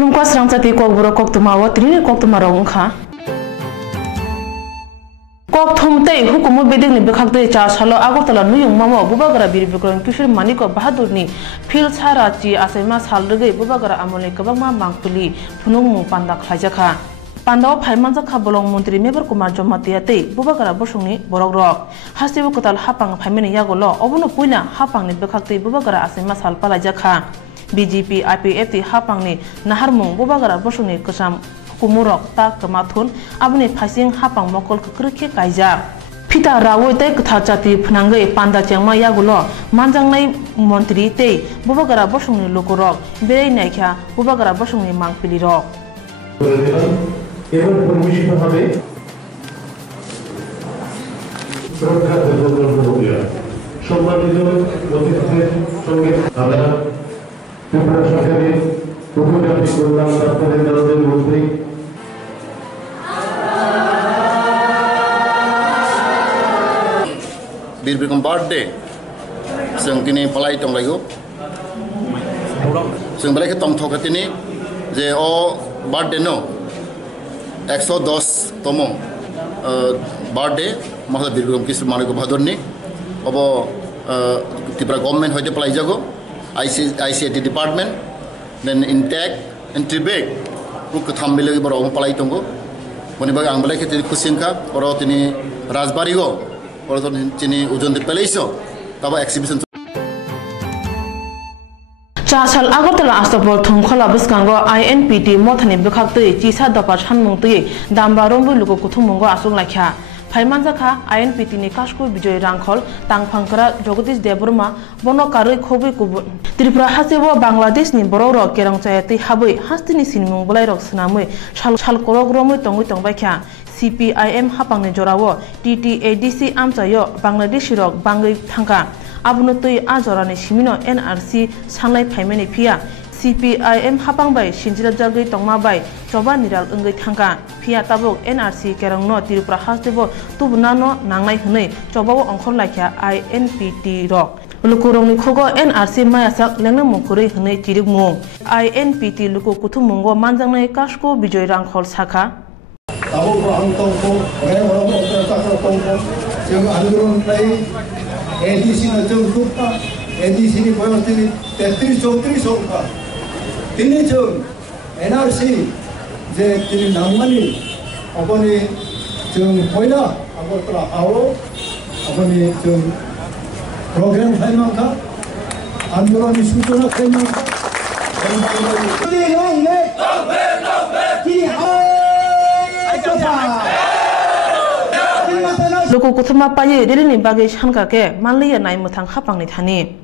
Khulumka Swrangchati Kokborok Koktwma wa trini Koktwma rongkha. Kokthomtei hukumu bedingni bekhakdei cha salo Agartala nuyung mamo bubagara birbikrong Kishore Maniko Bahadurni phil charachi asaima salrugei bubagara amolni kabangma mangpili phunungmung panda khlaijakha. Pandao phaimanjakha bolong mantri Mebar Kumar Jomatiatei bubagara bosungni borokrok hasibu kotal hapang phaimeni yagolo obono puina hapangni bekhakdei bubagara asaima sal palaijakha. BJP IPFT hapangni naharmung bubagara bosungni kusam kumurok ta kemathun abni phasing hapang mokol kkrikhe kaija phita rawoi tei Swrangchati phnangai panda chengma yagulo manjangnai mantri tei bubagara bosungni lokorok berei naikha bubagara bosungni mangpili rok এবং পরিবেশিত হবে সুরক্ষা প্রকল্পগুলো সম্মানিত অতিথিদের সঙ্গে আমরা ত্রিপুরা সরকারের উপজাতি কল্যাণ দপ্তরের দলের মন্ত্রী Birbikom birthday जों दिनै पलाय दंलायगौ जों बेलाय दंथ'खाथिनि जे अ बार्थडे नो 110 तम बार्थडे महाराज बीरबिक्रम किशोर मानिक बहादुरनि अब त्रिपुरा गभर्नमेंट हयतो पलाय जागो ICT डिपार्टमेंट देन इनटेक एंट्रीबेक रुक थामबिले बर पलाय दंगो बनिबा आं बेलाय खेति खुसिंखा बर तिनि राजबारिगो बर तिनि उजन पेलेसो तब exhibition Chasal Agartala Astapol Thongkhola Biskango INPT Mothani Bekhakte Chisa Dapar Chanmungti Damba Rombu Luko Kuthumunggo Asung Lakha Phaimanjakha INPT ni Kashko Bijoy Rangkhol Tangphangkara Jagadish Deburma Bono Karoi Khobai Kubun Tripura Hasebo Bangladesh ni Borok Kerangchayati Haboi Hastini Sinmung Bolairok Snamui Shal Korok Romui Tongui Tongbaikha CPIM Hapangni Jorawo TTADC Amchayo Bangladesh Rok Bangai Thangka Abunotui Ajorani Shimino NRC Sanglai Phaimani Phia CPIM Hapangbai Shinjira Jagai Tongmabai Choba Niral Ungai Thangka Phia Tabok NRC Kerangno Tripura Hasdebo Tubunano Nangnai Hnei Chobawo Ongkhor Laikha INPT Rok Lukurongni Khogo NRC Mayasak Lengna Mukuri Hnei Chirigmung INPT Luku Kuthumungo Manjangnai Kashko Bijoy Rangkhol Sakha Tabok Angtongko Rengorong Takratongko Jeng Andurun Play ADC na jengkupa, ADC ni boyos tini 33-34 songka. Tini jeng NRC je tini namani apani jeng poila Agartala awo apani jeng program khaimangka andorani sutuna khaimangka. Loko Koktwma paye Delini Bagi Shankake Manliya Nai Muthang Hapangni Thani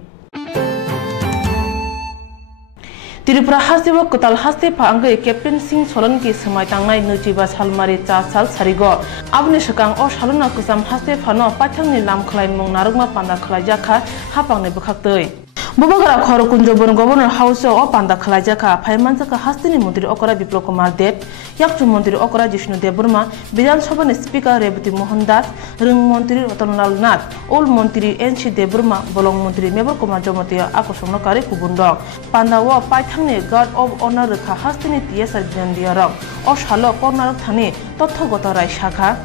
Tripura Hasibo Kotal Hasti Pangai Captain Singh Solanki Samai Tangnai Nujiba Salmari Chasal Sarigo Abni Shakang O Shaluna Kusam Hasti Phano Pathangni Lam Khlai Mung Narugma Panda Khlaijakha Hapangni Bekhaktei Bubagara Khoro Kunjobon Governor House o Panda Khlaijakha Phaimanjaka Hastini Mantri Okara Biplo Kumar Det Yakchu Mantri Okara Jishnu Deburma Bidhan Sabha Speaker Rebati Mohan Das Ring Mantri Ratanlal Nath Ol Mantri NC Deburma Bolong Mantri Mebar Kumar Jomatia Akosomno Kari Kubundok Panda wo Paithangni Guard of Honor Rekha Hastini TSR Jandiarok O Shalo Corner Thani Tothogota Rai Shakha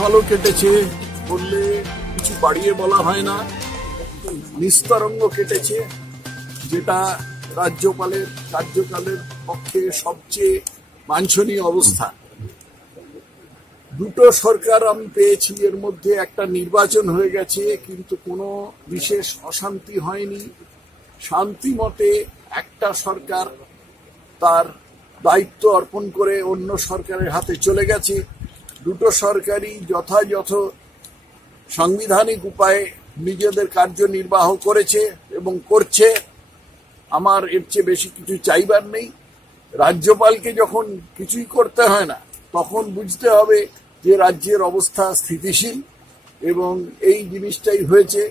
ভালো কেটেছে বললে কিছু বাড়িয়ে বলা হয় না নিস্তরঙ্গ কেটেছে যেটা রাজ্যপালের কার্যকালের পক্ষে সবচেয়ে বাঞ্ছনীয় অবস্থা দুটো সরকার আমি পেয়েছি এর মধ্যে একটা নির্বাচন হয়ে গেছে কিন্তু কোনো বিশেষ অশান্তি হয়নি শান্তিমতে একটা সরকার তার দায়িত্ব অর্পণ করে অন্য সরকারের হাতে চলে গেছে দুটো সরকারই যথাযথ সাংবিধানিক উপায়ে নিজেদের কার্যনির্বাহ করেছে এবং করছে আমার এর চেয়ে বেশি কিছু চাইবার নেই রাজ্যপালকে যখন কিছুই করতে হয় না তখন বুঝতে হবে যে রাজ্যের অবস্থা স্থিতিশীল এবং এই জিনিসটাই হয়েছে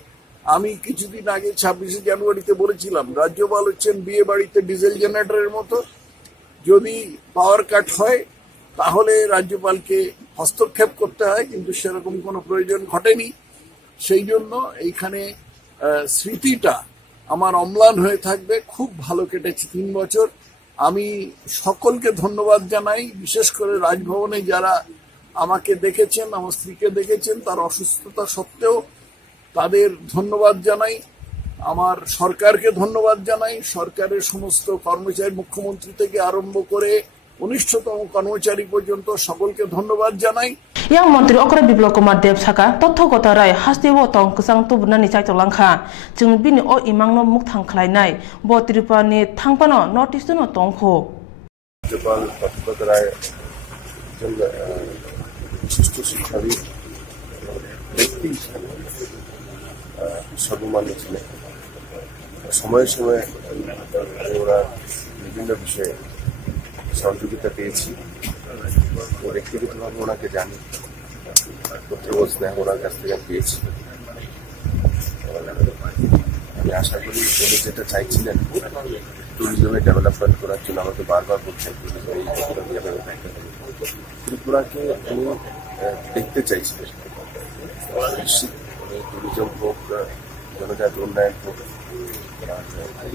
আমি কিছুদিন আগে 26 জানুয়ারিতে বলেছিলাম রাজ্যপাল হচ্ছেন বিয়ে বাড়িতে ডিজেল জেনারেটরের মতো যদি পাওয়ার কাট হয় তাহলে রাজ্যপালকে হস্তক্ষেপ করতে হয় কিন্তু সেরকম কোনো প্রয়োজন ঘটেনি সেই জন্য এইখানে স্মৃতিটা আমার অম্লান হয়ে থাকবে খুব ভালো কেটেছে 3 বছর আমি সকলকে ধন্যবাদ জানাই, বিশেষ করে রাজভবনে যারা আমাকে দেখেছেন, আমার স্ত্রীকে দেখেছেন, তার অসুস্থতা সত্ত্বেও তাদের ধন্যবাদ জানাই। আমার সরকারকে ধন্যবাদ জানাই, সরকারের সমস্ত কর্মচারী, মুখ্যমন্ত্রী থেকে আরম্ভ করে কনিষ্ঠতম কর্মচারী পর্যন্ত সকলকে ধন্যবাদ জানাই। yang মন্ত্রী অকরা বিপ্লব কুমার দেব সাকা তথ্যগত রায় হাস্তিবো তং কসাং তুবনানি চাইতলাংখা जों बिनि अ इमांनो मुख थांखलायनाय ब त्रिपुरानि थांपानो नर्थ इस्टनो तंखो राज्यपाल तथ्यगत राय जों विशिष्ट शिक्षाविद व्यक्ति सर्वमान्य ছিলেন। সময়ে সময়ে ওরা বিভিন্ন বিষয়ে সহযোগিতা পেয়েছি। ব্যক্তিগতভাবে ওনাকে জানি, পত্রবোধ স্নেহ ওনার কাছ থেকে পেয়েছি। আমি আশা করি উনি যেটা চাইছিলেন ট্যুরিজমে ডেভেলপমেন্ট করার জন্য, আমাকে বারবার বলছেন ত্রিপুরাকে উনি দেখতে চাইছিলেন। নিশ্চিত ট্যুরিজম হোক, জনজাতি উন্নয়ন হোক,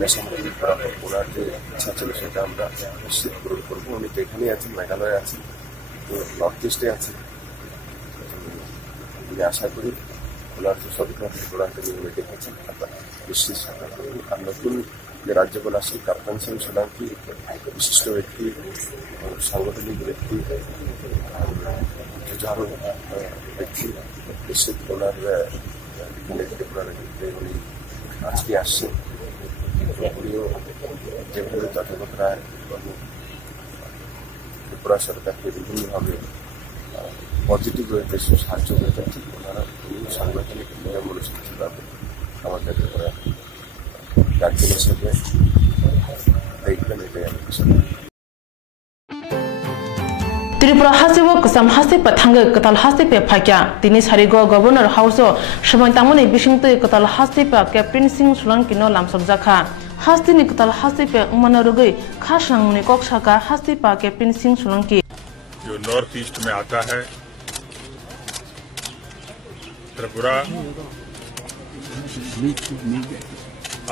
নেশামুক্তি করা হোক, ওনার যে ইচ্ছা ছিল সেটা আমরা নিশ্চিত পূরণ করবো। উনি তো এখানেই আছেন, মেঘালয়ে আছেন, নর্থ ইস্টে আছেন। আমি আশা করি ওনার যে সরকার ওনাকে উনি দেখেছেন, নিশ্চিত সাকার করবেন। আর নতুন যে রাজ্যপাল আসেন কাপ্তান সিং সোলাঙ্কি, বিশিষ্ট ব্যক্তি, সাংগঠনিক ব্যক্তি, যুঝারু ব্যক্তি, নিশ্চিত ওনার ত্রিপুরার উনি আজকে আসছেন। উনিও যেভাবে তথাগত রায় ত্রিপুরা সরকারকে বিভিন্নভাবে পজিটিভ ওয়েতে সাহায্য করেছেন, ঠিক ওনারা সাংগঠনিক মনুষ্যভাবে আমাদের রাজ্য হিসেবে দেখবেন, এটাই আমি আশা করি। त्रिपुरा हासिबो कसम हासि पथांग कताल हासि पे फाक्या तिनि सारिगो गवर्नर हाउसो समय तामनि बिसिंतै कताल हासि पे कैप्टन सिंह सोलंकी नो लामसक जाखा हास्तिनि कताल हासि पे मनरगै खासंगनि कक्षाका हासि पे कैप्टन सिंह सोलंकी जो नॉर्थ ईस्ट में आता है। त्रिपुरा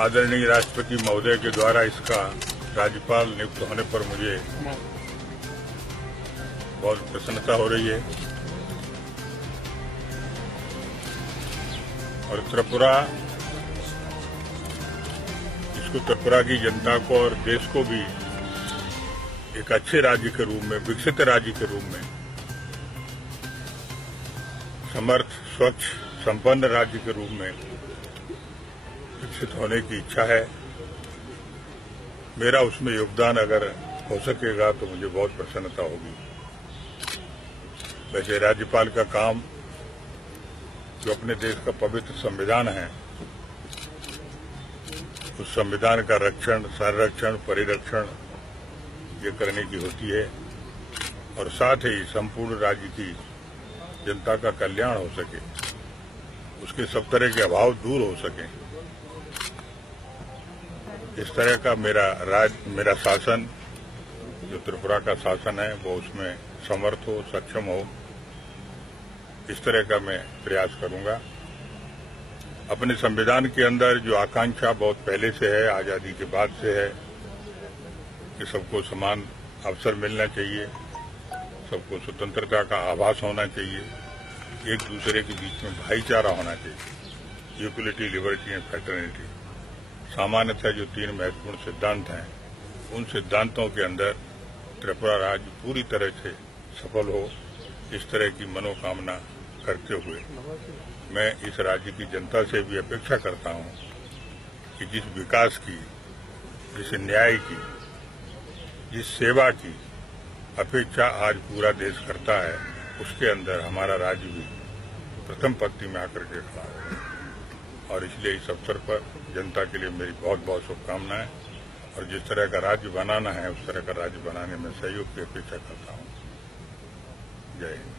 आदरणीय राष्ट्रपति महोदय के द्वारा इसका राज्यपाल नियुक्त होने पर मुझे बहुत प्रसन्नता हो रही है और त्रिपुरा इसको त्रिपुरा की जनता को और देश को भी एक अच्छे राज्य के रूप में, विकसित राज्य के रूप में, समर्थ, स्वच्छ, संपन्न राज्य के रूप में विकसित होने की इच्छा है। मेरा उसमें योगदान अगर हो सकेगा तो मुझे बहुत प्रसन्नता होगी। वैसे राज्यपाल का काम जो अपने देश का पवित्र संविधान है, उस संविधान का रक्षण, संरक्षण, परिरक्षण ये करने की होती है और साथ ही संपूर्ण राज्य की जनता का कल्याण हो सके, उसके सब तरह के अभाव दूर हो सके, इस तरह का मेरा शासन, जो त्रिपुरा का शासन है, वो उसमें समर्थ हो, सक्षम हो, इस तरह का मैं प्रयास करूंगा। अपने संविधान के अंदर जो आकांक्षा बहुत पहले से है, आजादी के बाद से है, कि सबको समान अवसर मिलना चाहिए, सबको स्वतंत्रता का आभास होना चाहिए, एक दूसरे के बीच में भाईचारा होना चाहिए, इक्वलिटी, लिबर्टी एंड फ्रेटर्निटी, सामान्यतः जो 3 महत्वपूर्ण सिद्धांत हैं, उन सिद्धांतों के अंदर त्रिपुरा राज्य पूरी तरह से सफल हो, इस तरह की मनोकामना करते हुए मैं इस राज्य की जनता से भी अपेक्षा करता हूं कि जिस विकास की, जिस न्याय की, जिस सेवा की अपेक्षा आज पूरा देश करता है, उसके अंदर हमारा राज्य भी प्रथम पंक्ति में आकर के खड़ा है। और इसलिए इस अवसर पर जनता के लिए मेरी बहुत बहुत शुभकामनाएं और जिस तरह का राज्य बनाना है, उस तरह का राज्य बनाने में सहयोग की अपेक्षा करता हूं। जय Hind.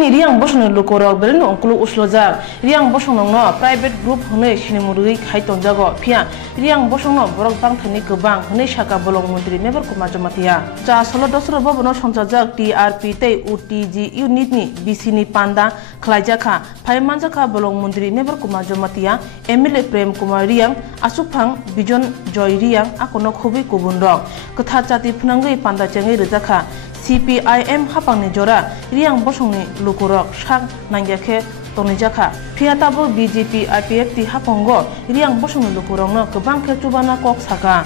ni riang bosong lukorok beren ongkulu uslojak riang bosong no private group hone sinimurui khaiton jago phia riang bosong no borok bang thani gobang hone saka bolong mantri mebar kumar jamatia cha 16 dosro bobono songjak TRP tei UTG unit ni BC ni panda khlaijaka phaimanjaka bolong mantri mebar kumar jamatia MLA Prem Kumar riang asupang bijon joy riang akono khubi kubun rok katha chati phunangai panda chengai rejaka CPIM hapangni jora riang bosongni lukurok sak nangyake tonijaka phiatabo BJP IPF ti hapongo riang bosongni lukurokno gobang khe chubana kok saka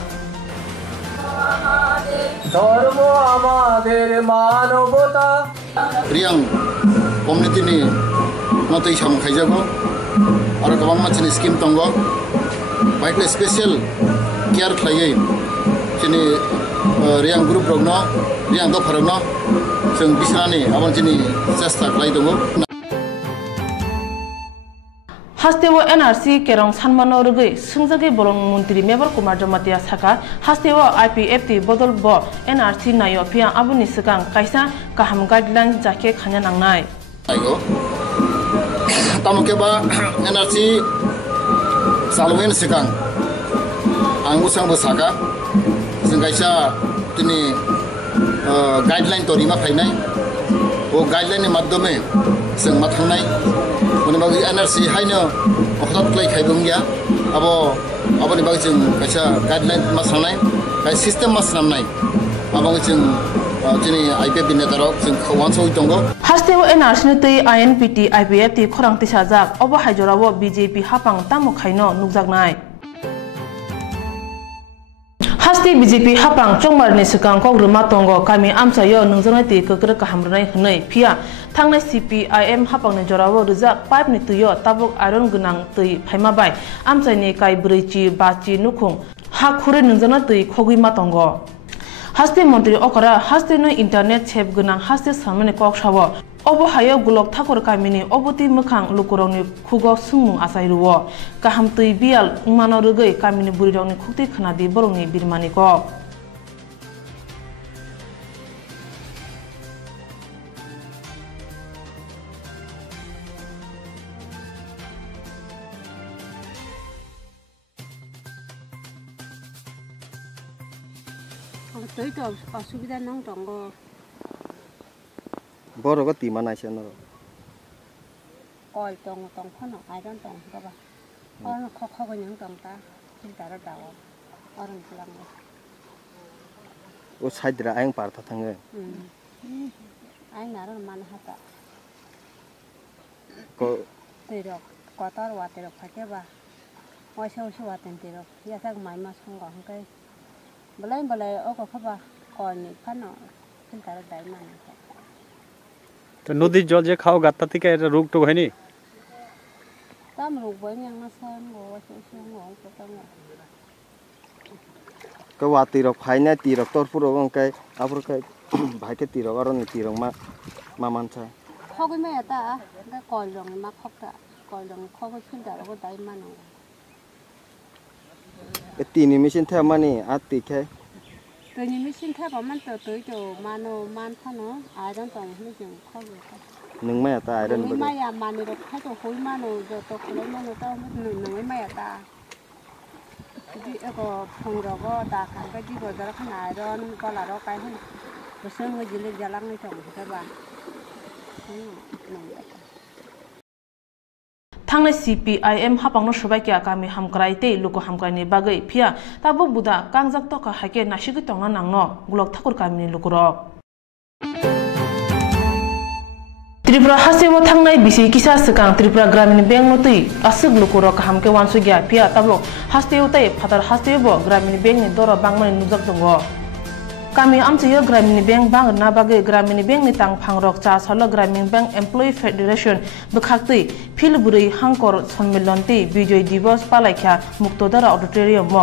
ধর্ম আমাদের মানবতা riang community ni matoi sam khaijago aro gobang manchini scheme tongo baikle special care khlaigai chini riang group rokno riang dofarokno जों बिसरानि आबानजिनि चेष्टा खालामदोंमोन हास्तेव NRC carrom सानमानो रगै संजागै बोलं मन्त्रि member Kumar Jamatia साका हास्तेव IPF ti बदल ब NRC नायो फिया आबुनि सिगां कायसा गाहाम गाइडलाइन जाके खाना नांनाय आइगो तामकेबा NRC सालवेन सिगां आंगु सांबो साका जों कायसा दिनै गाइडलाइन तोरिमा फाइनाय ओ गाइडलाइन नि माध्यमे जों मा थांनाय माने बागै NRC हायनो हठात क्लाय खायबोंगिया आबोनि बागै जों कायसा गाइडलाइन मा सानाय काय सिस्टेम मा सानाय आबागै जों दिनै IPF नेतारक जों खवान सय दंगो हास्तेव NRC नि तै INPT IPF ti खरां तिसाजाक अबो हायजरावो BJP हापां तामु खायनो नुजागनाय हास्ति BJP हापां चंगमारनि सिगां कग्रमा तंगो कामि आमसायो नोंजोंनाय ति कग्र काहामरनाय हनै फिया थांनाय CPIM हापांनि जरावो रिजाक पाइप नि तुयो ताबुक आयरन गोनां तै फायमाबाय आमसायनि काय ब्रैचि बाचि नुखुं हा खुरे नोंजोंना तै खगैमा तंगो हास्ति मन्त्रि अकरा हास्ति नो इंटरनेट सेप गोनां हास्ति सामने कक्सावो अबो हायो गुलक ठाकुर कामिनि अबति मोखां लुकुरंनि खुगो सुंमु आसायरुवो गाहाम तै बियाल उमानो रगै कामिनि बुरिरंनि खुक्ति खनादि बरंनि बिरमानि क तै त असुविधा नङ दंगो बरगो तिमा नाइसेन कल तङ फन आइरन तङ गबा अन खख गयं तङता फिल्टार दाव अरन फलाङ ओ साइडरा आयं पारथा थाङो आइ नारन मान हाता को तेरो कतार वातेर फकेबा ओइसो वातेन तेरो यासाक माइमा संग हंकै बलाय ओको खबा कलनि फन फिल्टार दाइ मान तो नदी जल जे खाओ गाता थी क्या रोग तो है नहीं तम रोग बनी अंग सन गो गो पतंग को वाती रख फाइना ती रख तोर पुरो अंकै आपुर के भाई के ती रख और नी ती रख मा मानसा खगै मा याता गा कल रंग मा खक्ता कल रंग खगै फिल्टार गो दाइ मान ए तीनी मेसिन थे माने आती के तनि मेसिन थे बमन तो तै तो मानो मान थानो आयरन तङ हने जों खगै नों मा याता आयरन बो मा या माने र खाय तो होय मानो जो तो खलै मानो त नों मा याता दि एको फंरगो दा खान दि बजार खान आयरन कलार काय हन बसं जिले जलां नै तङ हेबा थांनाय CPIM हापांनो सबायकिया कामि हामक्राय ते लुको हामक्रायनि बागै फिया ताबो बुदा कांजाक तका हाके नासिगै तंना नांनो गुलक ठाकुर कामिनि लुकुरक त्रिपुरा हासेव थांनाय बिसि किसा सिगां त्रिपुरा ग्रामीण बैंक नतै आसुग लुकुरक हामके वानसुगिया फिया ताबो हास्तेव तै फातार हास्तेव ग्रामीण बैंक नि दर बांमानि नुजाक दंगो कामि आमचयो ग्रामीण बैंक बांगना बागै ग्रामीण बैंक नि तां फांरक चा सालो ग्रामीण बैंक एमप्लॉयी फेडरेशन बखाक्तै फिलबुरै हांकर सम्मेलन तै विजय दिवस पालायख्या मुक्तदारा ऑडिटोरियम म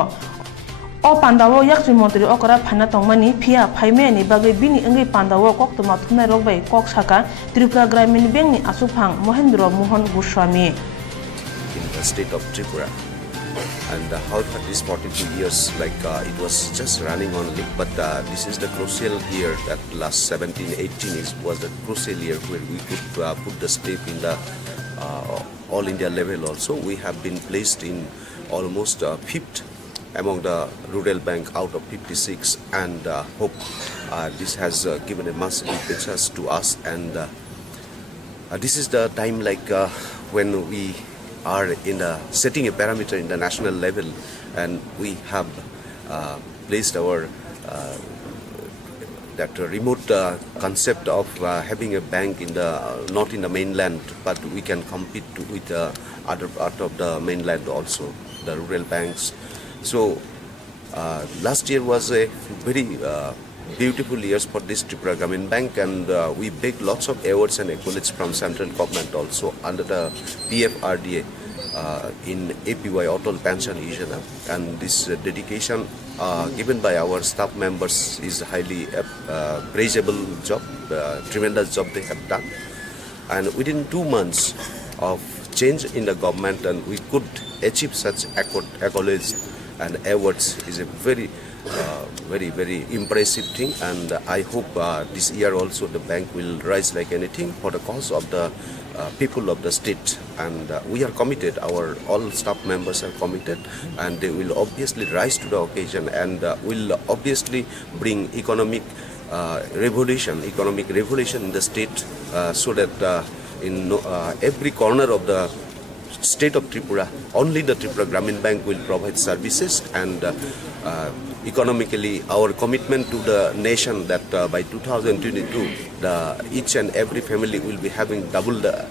ओ पांडावो याक्सि मंत्री अकरा फाना तंगमानि फिया फाइमेनि बागै बिनि अंगै पांडावो कोक्तमा थुनाय रगबाय कक साका त्रिपुरा ग्रामीण बैंक नि आसुफां Mahendra Mohan Goswami in the state of Tripura And however, this 42 years, it was just running only, but this is the crucial year. That last 17, 18 was the crucial year where we could put the step in the all India level. Also, we have been placed in almost fifth among the rural bank out of 56, and hope this has given a massive impetus to us. And this is the time when we are in setting a parameter in the national level, and we have placed our that remote concept of having a bank in the not in the mainland, but we can compete with other part of the mainland also, the rural banks. So last year was a very beautiful years for this Tripura Gramin Bank, and we beg lots of awards and accolades from central government also under the PFRDA in APY Atal Pension Yojana, and this dedication given by our staff members is highly praisable job, tremendous job they have done. And within 2 months of change in the government, and we could achieve such accolades and awards is a very very impressive thing. And I hope this year also the bank will rise like anything for the cause of the people of the state, and we are committed, our all staff members are committed, and they will obviously rise to the occasion, and will obviously bring economic revolution in the state, so that in every corner of the state of Tripura, only the Tripura Gramin Bank will provide services, and economically our commitment to the nation that by 2022 each and every family will be having double the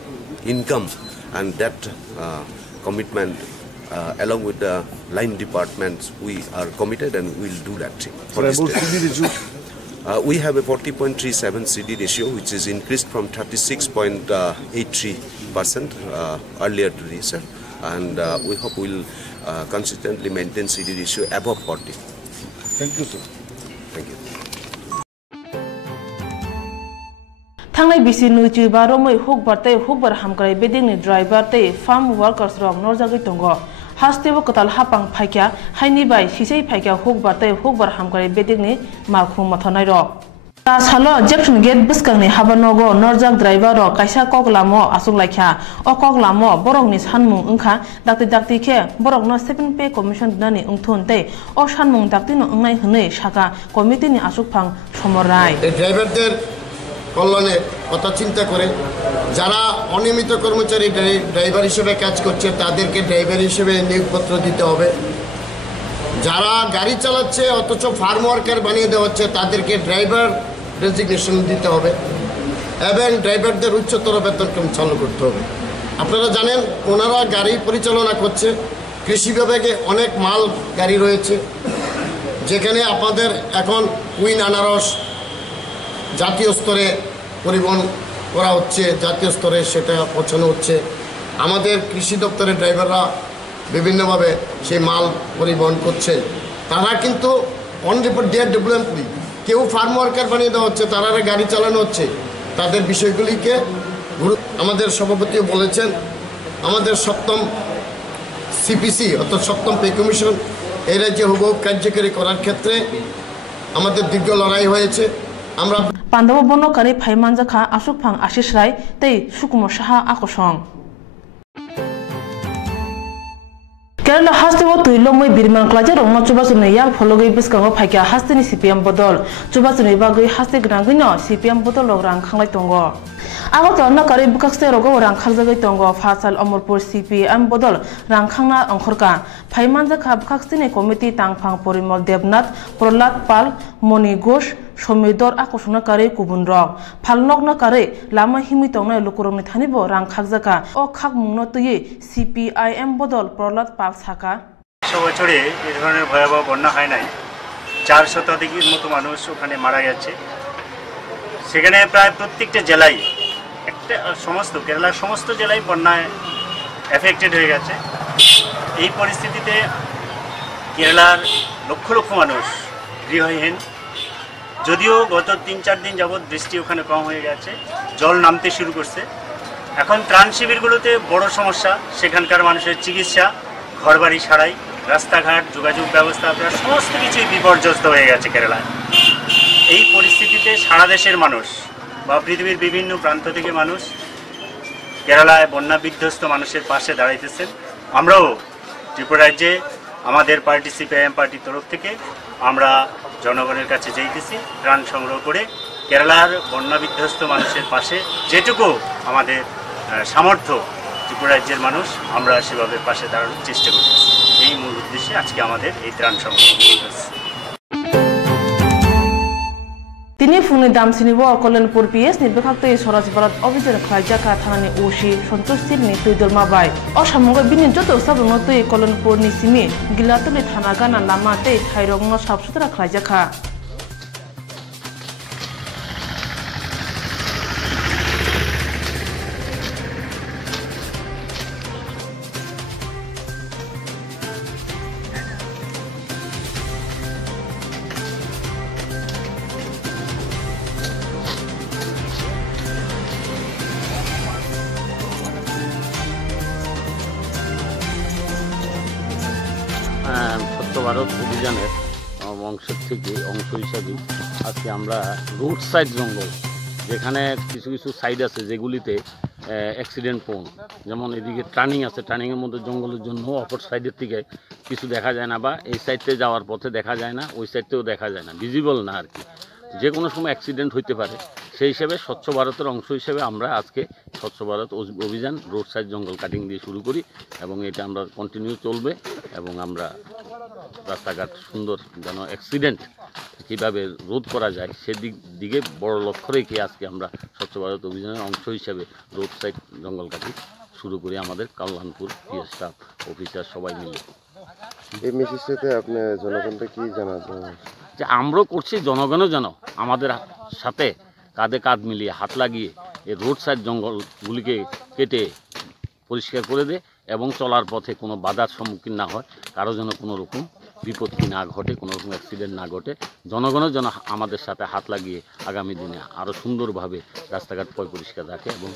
income, and that commitment along with the line departments we are committed, and we will do that thing. We have a 40.37 CD ratio, which is increased from 36.83% earlier to this year, and we hope we will consistently maintain CD ratio above 40. Thank you, sir. Thank you. Thanglai bisi nuchi baromoi hukbar hamkrai beding ni driver te farm workers rong norjagi tongo hastebo kotal hapang phaikya haini bai sisei phaikya hukbar hamkrai beding ni malkhung mathonai ro ta salo junction gate buskang ni habanogo norjak driver ro kaisa koklamo asung laikha o koklamo borok ni sanmung ungkha dakti ke borok no 7 pay commission dinani ungthun te o sanmung dakti no ungnai hnei saka committee ni asukphang somorai driver der কল্যাণে কথা চিন্তা করে যারা অনিয়মিত কর্মচারী driver হিসেবে কাজ করছে তাদেরকে ড্রাইভার হিসেবে নিয়োগপত্র দিতে হবে, যারা গাড়ি চালাচ্ছে অথচ ফার্ম ওয়ার্কার বানিয়ে দেওয়া হচ্ছে তাদেরকে ড্রাইভার ডেজিগনেশন দিতে হবে, এবং ড্রাইভারদের উচ্চতর বেতন চালু করতে হবে। আপনারা জানেন ওনারা গাড়ি পরিচালনা করছে, কৃষি বিভাগে অনেক মাল গাড়ি রয়েছে, যেখানে আপনাদের এখন কুইন আনারস জাতীয় স্তরে পরিবহন করা হচ্ছে, জাতীয় স্তরে সেটা পৌঁছানো হচ্ছে। আমাদের কৃষি দপ্তরের ড্রাইভাররা বিভিন্নভাবে সেই মাল পরিবহন করছে, তারা কিন্তু অন রিপোর্ট ডিয়ার ডেভেলপমেন্ট কেউ ফার্ম ওয়ার্কার বানিয়ে দেওয়া হচ্ছে, তারা গাড়ি চালানো হচ্ছে, তাদের বিষয়গুলিকে আমাদের সভাপতিও বলেছেন। আমাদের সপ্তম সিপিসি অর্থাৎ সপ্তম পে কমিশন এই রাজ্যে হুবহু কার্যকরী করার ক্ষেত্রে আমাদের দীর্ঘ লড়াই হয়েছে। আমরা Pandawa bono kari phaimanjakha asukphang Ashish Rai tei Sukumar Saha akosong Kerala hastebo tuilomoi birman klajar rongno chubasune yak phologi biskango phaikya hastini CPM bodol chubasune bagui haste grangino CPM bodol rang khanglai tongo Agotla na kari bukakste rogo rang khakjagai tongo Fasal Amorpur CPM bodol rang khangna ongkhorka phaimanjakha bukakstini committee tangphang Porimol Devnath Prahlad Pal Moni Ghosh Somidor akosona kare kubun rok phalnok na kare lama himi tongnai lukurongni thanibo rang khagjaka o khakmungno tuyi CPIM bodol Prahlad Pal saka বছরে এই ধরনের ভয়াবহ বন্যা হয় নাই 4 শতাধিকের মতো মানুষ ওখানে মারা গেছে সেখানে প্রায় প্রত্যেকটা জেলায় একটা সমস্ত কেরালার সমস্ত জেলায় বন্যায় এফেক্টেড হয়ে গেছে এই পরিস্থিতিতে কেরালার লক্ষ লক্ষ মানুষ গৃহহীন যদিও গত 3-4 দিন যাবত বৃষ্টি ওখানে কম হয়ে গেছে জল নামতে শুরু করছে এখন ত্রাণ শিবিরগুলোতে বড় সমস্যা সেখানকার মানুষের চিকিৎসা ঘরবাড়ি ছাড়াই রাস্তাঘাট যোগাযোগ ব্যবস্থা প্রায় সমস্ত কিছুই বিপর্যস্ত হয়ে গেছে কেরালায়। এই পরিস্থিতিতে সারা দেশের মানুষ বা পৃথিবীর বিভিন্ন প্রান্ত থেকে মানুষ কেরালায় বন্যা বিধ্বস্ত মানুষের পাশে দাঁড়াইতেছেন। আমরাও ত্রিপুরা রাজ্যে আমাদের পার্টি সিপিআইএম পার্টির তরফ থেকে আমরা জনগণের কাছে যাইতেছি ত্রাণ সংগ্রহ করে কেরালার বন্যা বিধ্বস্ত মানুষের পাশে যেটুকু আমাদের সামর্থ্য ত্রিপুরা রাজ্যের মানুষ আমরা সেভাবে পাশে দাঁড়ানোর চেষ্টা করতেছি। এই মূল উদ্দেশ্যে আজকে আমাদের এই ত্রাণ সংগ্রহ করতেছি। তিনি ফুংনি দামসিনিবো কল্যাণপুর পিএস नि बेखाक्तै स्वराज भारत अभियान खालायजाखा थानानि ओसि सन्तोष सिलनि तैदलमा बाय असामंग बिनि जत साबुंग तै कल्याणपुरनि सिमि गिलातनि थाना गाना लामा तै थाइरंग साफसुथरा खालायजाखा স্বচ্ছ ভারত অভিযানের অংশের থেকে অংশ হিসাবে আজকে আমরা রোড সাইড জঙ্গল যেখানে কিছু কিছু সাইড আছে যেগুলিতে অ্যাক্সিডেন্ট প্রোন, যেমন এদিকে টার্নিং আছে, টার্নিংয়ের মধ্যে জঙ্গলের জন্য অপর সাইডের থেকে কিছু দেখা যায় না, বা এই সাইডে যাওয়ার পথে দেখা যায় না, ওই সাইডতেও দেখা যায় না, ভিজিবল না আর কি, যে কোনো সময় অ্যাক্সিডেন্ট হইতে পারে। সেই হিসেবে স্বচ্ছ ভারতের অংশ হিসেবে আমরা আজকে স্বচ্ছ ভারত অভিযান রোড সাইড জঙ্গল কাটিং দিয়ে শুরু করি এবং এটা আমরা কন্টিনিউ চলবে এবং আমরা রাস্তাঘাট সুন্দর যেন অ্যাক্সিডেন্ট কীভাবে রোধ করা যায় সেদিকে বড় লক্ষ্য রেখে আজকে আমরা স্বচ্ছ ভারত অভিযানের অংশ হিসেবে রোড সাইড জঙ্গল কাটি শুরু করি আমাদের কল্যাণপুর পিএস স্টাফ অফিসার সবাই মিলে। এই মেসেজটাতে আপনি জনগণকে কি জানাবেন? যে আমরাও করছি, জনগণও যেন আমাদের সাথে কাঁধে কাঁধ মিলিয়ে হাত লাগিয়ে এই রোড সাইড জঙ্গলগুলিকে কেটে পরিষ্কার করে দেয় এবং চলার পথে কোনো বাধার সম্মুখীন না হয়, কারো যেন কোনো রকম বিপত্তি না ঘটে, কোনো রকম অ্যাক্সিডেন্ট না ঘটে। জনগণও যেন আমাদের সাথে হাত লাগিয়ে আগামী দিনে আরও সুন্দরভাবে রাস্তাঘাট পরিষ্কার রাখে এবং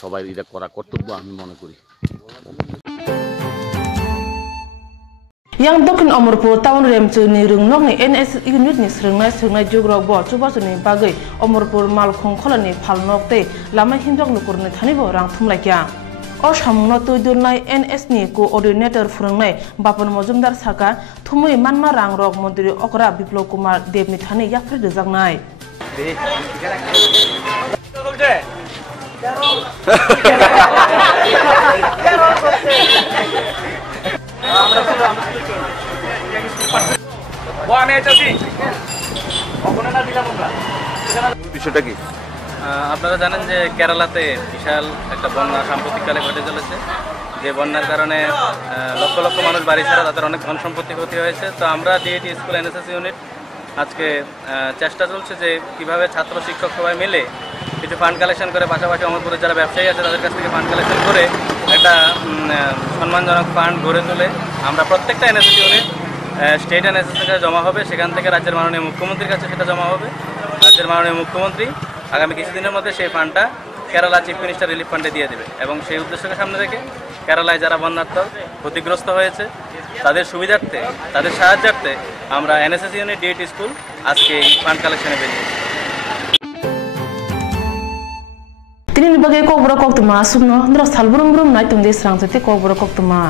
সবাই এটা করা কর্তব্য আমি মনে করি। yang dokin Omorpur town remchuni rungnok ni NS unit ni srungnai jogrok bo chubasuni bagai Omorpur malkhong kholani phalnok te lama himjok lukurni thanibo rang thumlaikya o samungno toidurnai NS ni coordinator phurungnai Bapan Mojumdar saka thumui manma rangrok mondiri okra Biplop Kumar Debni thani yapre dejaknai বিষয়টা কি? আপনারা জানেন যে কেরালাতে বিশাল একটা বন্যা সাম্প্রতিককালে ঘটে চলেছে, যে বন্যার কারণে লক্ষ লক্ষ মানুষ বাড়ি ছাড়া তাদের অনেক ধন সম্পত্তি ক্ষতি হয়েছে। তো আমরা ডিএটি স্কুল এনএসএস ইউনিট আজকে চেষ্টা চলছে যে কীভাবে ছাত্র শিক্ষক সবাই মিলে কিছু ফান্ড কালেকশন করে, পাশাপাশি অমরপুরের যারা ব্যবসায়ী আছে তাদের কাছ থেকে ফান্ড কালেকশন করে একটা সম্মানজনক ফান্ড গড়ে তুলে আমরা প্রত্যেকটা এনএসএস ইউনিট স্টেট এনএসএসের কাছে জমা হবে, সেখান থেকে রাজ্যের মাননীয় মুখ্যমন্ত্রীর কাছে সেটা জমা হবে। রাজ্যের মাননীয় মুখ্যমন্ত্রী আগামী কিছুদিনের মধ্যে সেই ফান্ডটা কেরালা চিফ মিনিস্টার রিলিফ ফান্ডে দিয়ে দেবে এবং সেই উদ্দেশ্যকে সামনে রেখে কেরালায় যারা বন্যার্থ ক্ষতিগ্রস্ত হয়েছে তাদের সুবিধার্থে, তাদের সাহায্যার্থে আমরা এনএসএস ইউনিট ডিএটি স্কুল আজকে এই ফান্ড কালেকশনে বেরিয়েছি। Tini bagai Kokborok Koktwma sumno ndros thalburum nai tumde Swrangchati Kokborok Koktwma